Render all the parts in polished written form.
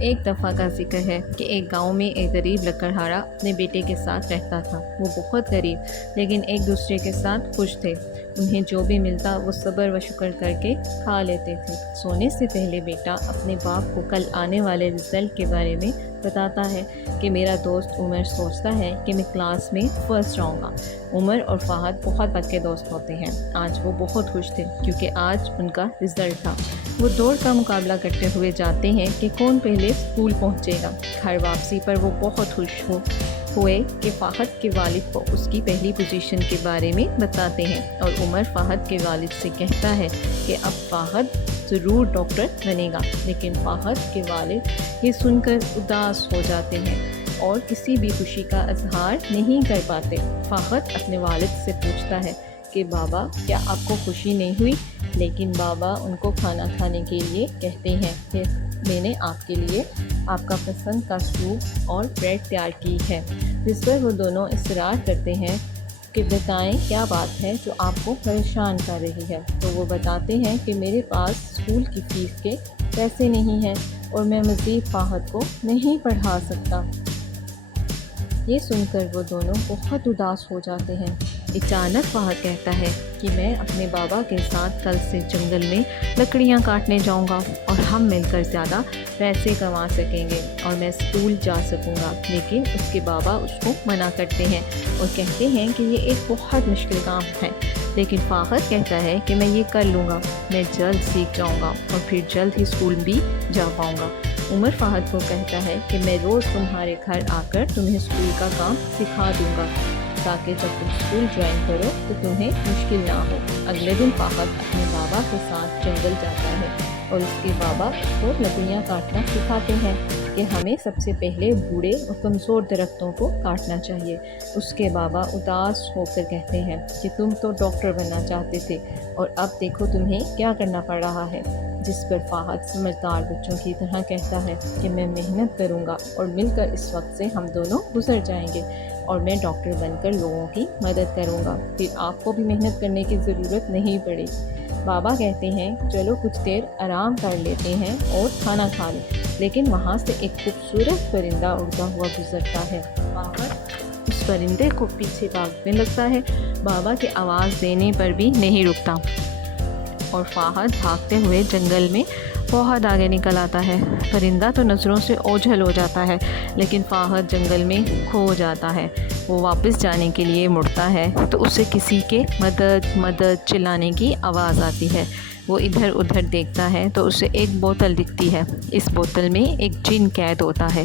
ایک دفعہ کا ذکر ہے کہ ایک گاؤں میں ایک غریب لکڑہارا اپنے بیٹے کے ساتھ رہتا تھا۔ وہ بہت غریب لیکن ایک دوسرے کے ساتھ خوش تھے۔ انہیں جو بھی ملتا وہ صبر و شکر کر کے کھا لیتے تھے۔ سونے سے پہلے بیٹا اپنے باپ کو کل آنے والے رزلٹ کے بارے میں بتاتا ہے کہ میرا دوست عمر سوچتا ہے کہ میں کلاس میں فرسٹ آؤں گا۔ عمر اور فہد بہت پکے دوست ہوتے ہیں۔ آج وہ بہت خوش تھے کیونکہ آج ان کا رزلٹ تھا۔ وہ دوڑ کا مقابلہ کرتے ہوئے جاتے ہیں کہ کون پہلے اسکول پہنچے گا۔ گھر واپسی پر وہ بہت خوش ہوئے کہ فہد کے والد کو اس کی پہلی پوزیشن کے بارے میں بتاتے ہیں، اور عمر فہد کے والد سے کہتا ہے کہ اب فہد ضرور ڈاکٹر بنے گا۔ لیکن فہد کے والد یہ سن کر اداس ہو جاتے ہیں اور کسی بھی خوشی کا اظہار نہیں کر پاتے۔ فہد اپنے والد سے پوچھتا ہے کہ بابا کیا آپ کو خوشی نہیں ہوئی؟ لیکن بابا ان کو کھانا کھانے کے لیے کہتے ہیں کہ میں نے آپ کے لیے آپ کا پسند کا سوپ اور بریڈ تیار کی ہے، جس پر وہ دونوں اصرار کرتے ہیں کہ بتائیں کیا بات ہے جو آپ کو پریشان کر رہی ہے۔ تو وہ بتاتے ہیں کہ میرے پاس اسکول کی فیس کے پیسے نہیں ہیں اور میں مزید فہد کو نہیں پڑھا سکتا۔ یہ سن کر وہ دونوں بہت اداس ہو جاتے ہیں۔ اچانک فہد کہتا ہے کہ میں اپنے بابا کے ساتھ کل سے جنگل میں لکڑیاں کاٹنے جاؤں گا اور ہم مل کر زیادہ پیسے کما سکیں گے اور میں اسکول جا سکوں گا۔ لیکن اس کے بابا اس کو منع کرتے ہیں اور کہتے ہیں کہ یہ ایک بہت مشکل کام ہے۔ لیکن فہد کہتا ہے کہ میں یہ کر لوں گا، میں جلد سیکھ جاؤں گا اور پھر جلد ہی اسکول بھی جا پاؤں گا۔ عمر فہد کو کہتا ہے کہ میں روز تمہارے گھر آ کر تمہیں اسکول کا کام سکھا دوں گا تاکہ جب تم اسکول جوائن کرو تو تمہیں مشکل نہ ہو۔ اگلے دن فہد اپنے بابا کے ساتھ جنگل جاتا ہے اور اس کے بابا اس کو لکڑیاں کاٹنا سکھاتے ہیں کہ ہمیں سب سے پہلے بوڑھے اور کمزور درختوں کو کاٹنا چاہیے۔ اس کے بابا اداس ہو کر کہتے ہیں کہ تم تو ڈاکٹر بننا چاہتے تھے اور اب دیکھو تمہیں کیا کرنا پڑ رہا ہے، جس پر فہد سمجھدار بچوں کی طرح کہتا ہے کہ میں محنت کروں گا اور مل کر اس وقت سے ہم دونوں گزر جائیں گے اور میں ڈاکٹر بن کر لوگوں کی مدد کروں گا، پھر آپ کو بھی محنت کرنے کی ضرورت نہیں پڑے گی۔ بابا کہتے ہیں چلو کچھ دیر آرام کر لیتے ہیں اور کھانا کھا لیں، لیکن وہاں سے ایک خوبصورت پرندہ اڑتا ہوا گزرتا ہے۔ فہد اس پرندے کو پیچھے بھاگنے لگتا ہے، بابا کی آواز دینے پر بھی نہیں رکتا اور فہد بھاگتے ہوئے جنگل میں بہت آگے نکل آتا ہے۔ پرندہ تو نظروں سے اوجھل ہو جاتا ہے لیکن فہد جنگل میں کھو جاتا ہے۔ وہ واپس جانے کے لیے مڑتا ہے تو اسے کسی کے مدد مدد چلانے کی آواز آتی ہے۔ وہ ادھر ادھر دیکھتا ہے تو اسے ایک بوتل دکھتی ہے۔ اس بوتل میں ایک جن قید ہوتا ہے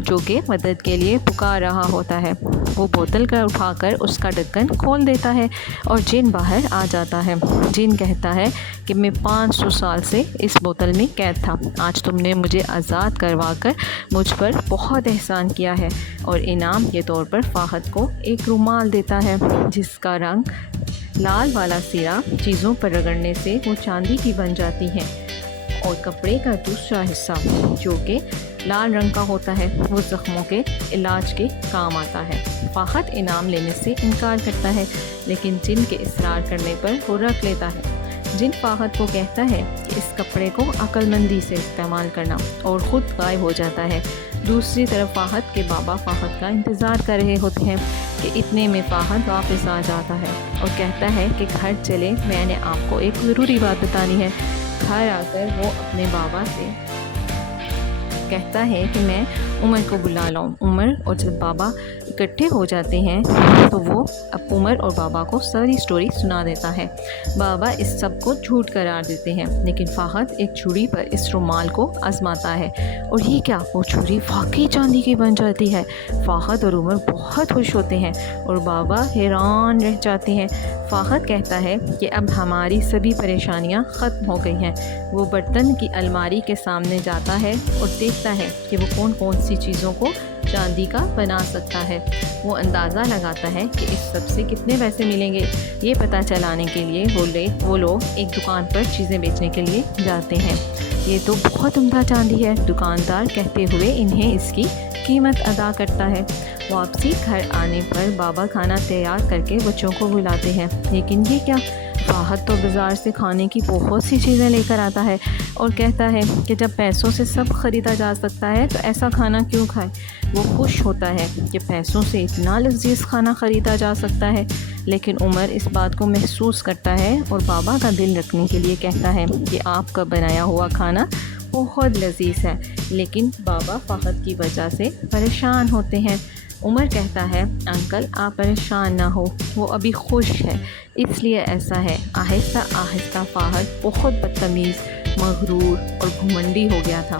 جو کہ مدد کے لیے پکار رہا ہوتا ہے۔ وہ بوتل کا اٹھا کر اس کا ڈھکن کھول دیتا ہے اور جن باہر آ جاتا ہے۔ جن کہتا ہے کہ میں 500 سال سے اس بوتل میں قید تھا، آج تم نے مجھے آزاد کروا کر مجھ پر بہت احسان کیا ہے، اور انعام کے طور پر فہد کو ایک رومال دیتا ہے جس کا رنگ لال والا سرا چیزوں پر رگڑنے سے وہ چاندی کی بن جاتی ہیں، اور کپڑے کا دوسرا حصہ جو کہ لال رنگ کا ہوتا ہے وہ زخموں کے علاج کے کام آتا ہے۔ فہد انعام لینے سے انکار کرتا ہے لیکن جن کے اصرار کرنے پر وہ رکھ لیتا ہے۔ جن فہد کو کہتا ہے کہ اس کپڑے کو عقل مندی سے استعمال کرنا اور خود غائب ہو جاتا ہے۔ دوسری طرف فہد کے بابا فہد کا انتظار کر رہے ہوتے ہیں کہ اتنے میں فہد واپس آ جاتا ہے اور کہتا ہے کہ گھر چلے، میں نے آپ کو ایک ضروری بات بتانی ہے۔ گھر آ کر وہ اپنے بابا سے کہتا ہے کہ میں عمر کو بلا لاؤں۔ عمر اور جب بابا اکٹھے ہو جاتے ہیں تو وہ اب عمر اور بابا کو ساری سٹوری سنا دیتا ہے۔ بابا اس سب کو جھوٹ قرار دیتے ہیں لیکن فہد ایک چھری پر اس رومال کو آزماتا ہے اور یہ کیا، وہ چھری واقعی چاندی کی بن جاتی ہے۔ فہد اور عمر بہت خوش ہوتے ہیں اور بابا حیران رہ جاتے ہیں۔ فہد کہتا ہے کہ اب ہماری سبھی پریشانیاں ختم ہو گئی ہیں۔ وہ برتن کی الماری کے سامنے جاتا ہے اور دیکھتا ہے کہ وہ کون کون سی چیزوں کو چاندی کا بنا سکتا ہے۔ وہ اندازہ لگاتا ہے کہ اس سب سے کتنے پیسے ملیں گے۔ یہ پتہ چلانے کے لیے وہ لوگ ایک دکان پر چیزیں بیچنے کے لیے جاتے ہیں۔ یہ تو بہت عمدہ چاندی ہے، دکاندار کہتے ہوئے انہیں اس کی قیمت ادا کرتا ہے۔ واپسی گھر آنے پر بابا کھانا تیار کر کے بچوں کو بلاتے ہیں، لیکن یہ کیا، فہد تو بازار سے کھانے کی بہت سی چیزیں لے کر آتا ہے اور کہتا ہے کہ جب پیسوں سے سب خریدا جا سکتا ہے تو ایسا کھانا کیوں کھائے۔ وہ خوش ہوتا ہے کہ پیسوں سے اتنا لذیذ کھانا خریدا جا سکتا ہے، لیکن عمر اس بات کو محسوس کرتا ہے اور بابا کا دل رکھنے کے لیے کہتا ہے کہ آپ کا بنایا ہوا کھانا بہت لذیذ ہے، لیکن بابا فہد کی وجہ سے پریشان ہوتے ہیں۔ عمر کہتا ہے انکل آپ پریشان نہ ہو، وہ ابھی خوش ہے اس لیے ایسا ہے۔ آہستہ آہستہ فہد بہت بدتمیز، مغرور اور گھمنڈی ہو گیا تھا۔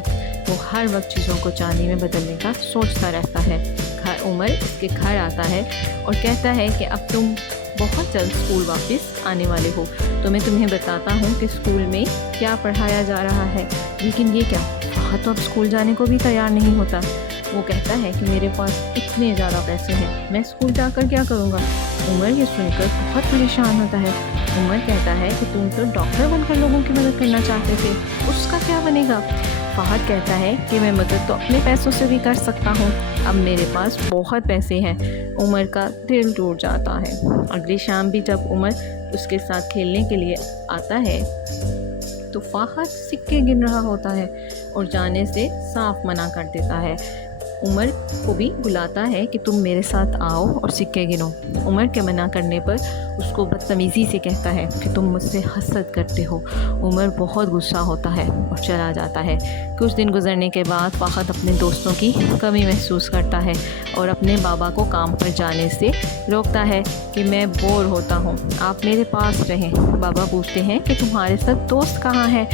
وہ ہر وقت چیزوں کو چاندی میں بدلنے کا سوچتا رہتا ہے۔ عمر اس کے گھر آتا ہے اور کہتا ہے کہ اب تم بہت جلد اسکول واپس آنے والے ہو تو میں تمہیں بتاتا ہوں کہ اسکول میں کیا پڑھایا جا رہا ہے۔ لیکن یہ کیا؟ فہد تو اب اسکول جانے کو بھی تیار نہیں ہوتا۔ وہ کہتا ہے کہ میرے پاس اتنے زیادہ پیسے ہیں، میں اسکول جا کر کیا کروں گا؟ عمر یہ سن کر بہت پریشان ہوتا ہے۔ عمر کہتا ہے کہ تم تو ڈاکٹر بن کر لوگوں کی مدد کرنا چاہتے تھے، اس کا کیا بنے گا؟ فہد کہتا ہے کہ میں مدد تو اپنے پیسوں سے بھی کر سکتا ہوں، اب میرے پاس بہت پیسے ہیں۔ عمر کا دل ٹوٹ جاتا ہے۔ اگلی شام بھی جب عمر اس کے ساتھ کھیلنے کے لیے آتا ہے تو فہد سکے گن رہا ہوتا ہے اور جانے سے صاف منع کر دیتا ہے۔ عمر کو بھی بلاتا ہے کہ تم میرے ساتھ آؤ اور سکے گنو۔ عمر کے منع کرنے پر اس کو بدتمیزی سے کہتا ہے کہ تم مجھ سے حسد کرتے ہو۔ عمر بہت غصہ ہوتا ہے اور چلا جاتا ہے۔ کچھ دن گزرنے کے بعد فہد اپنے دوستوں کی کمی محسوس کرتا ہے اور اپنے بابا کو کام پر جانے سے روکتا ہے کہ میں بور ہوتا ہوں، آپ میرے پاس رہیں۔ بابا پوچھتے ہیں کہ تمہارے سب دوست کہاں ہیں؟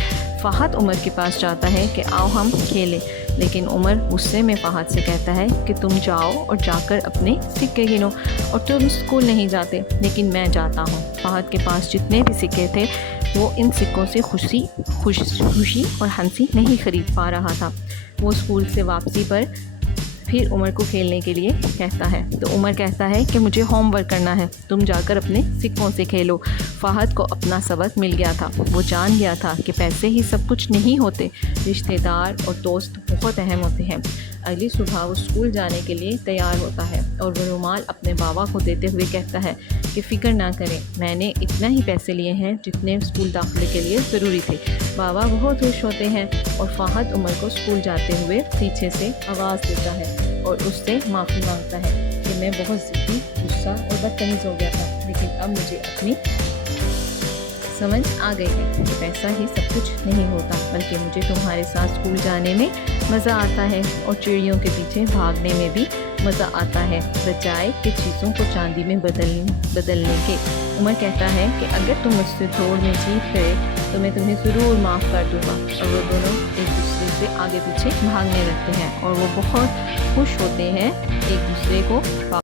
فہد عمر کے پاس جاتا ہے کہ آؤ ہم کھیلیں، لیکن عمر غصے میں فہد سے کہتا ہے کہ تم جاؤ اور جا کر اپنے سکے گنو، اور تم اسکول نہیں جاتے لیکن میں جاتا ہوں۔ فہد کے پاس جتنے بھی سکے تھے وہ ان سکوں سے خوشی اور ہنسی نہیں خرید پا رہا تھا۔ وہ اسکول سے واپسی پر پھر عمر کو کھیلنے کے لیے کہتا ہے تو عمر کہتا ہے کہ مجھے ہوم ورک کرنا ہے، تم جا کر اپنے سکوں سے کھیلو۔ فہد کو اپنا سبق مل گیا تھا۔ وہ جان گیا تھا کہ پیسے ہی سب کچھ نہیں ہوتے، رشتہ دار اور دوست بہت اہم ہوتے ہیں۔ اگلی صبح وہ اسکول جانے کے لیے تیار ہوتا ہے اور وہ رومال اپنے بابا کو دیتے ہوئے کہتا ہے کہ فکر نہ کریں، میں نے اتنا ہی پیسے لیے ہیں جتنے اسکول داخلے کے لیے ضروری تھے۔ بابا بہت خوش ہوتے ہیں اور فہد عمر کو اسکول جاتے ہوئے پیچھے سے آواز دیتا ہے اور اس سے معافی مانگتا ہے کہ میں بہت ضدی، غصہ اور بدتمیز ہو گیا تھا، لیکن اب مجھے اپنی سمجھ آ گئی ہے کہ پیسہ ہی سب کچھ نہیں ہوتا، بلکہ مجھے تمہارے ساتھ اسکول جانے میں مزہ آتا ہے اور چڑیوں کے پیچھے بھاگنے میں بھی مزہ آتا ہے، بجائے کہ چیزوں کو چاندی میں بدلنے کے۔ عمر کہتا ہے کہ اگر تم مجھ سے دوڑ میں جیت گئے تو میں تمہیں ضرور معاف کر دوں گا، اور وہ دونوں ایک دوسرے سے آگے پیچھے بھاگنے لگتے ہیں اور وہ بہت خوش ہوتے ہیں ایک دوسرے کو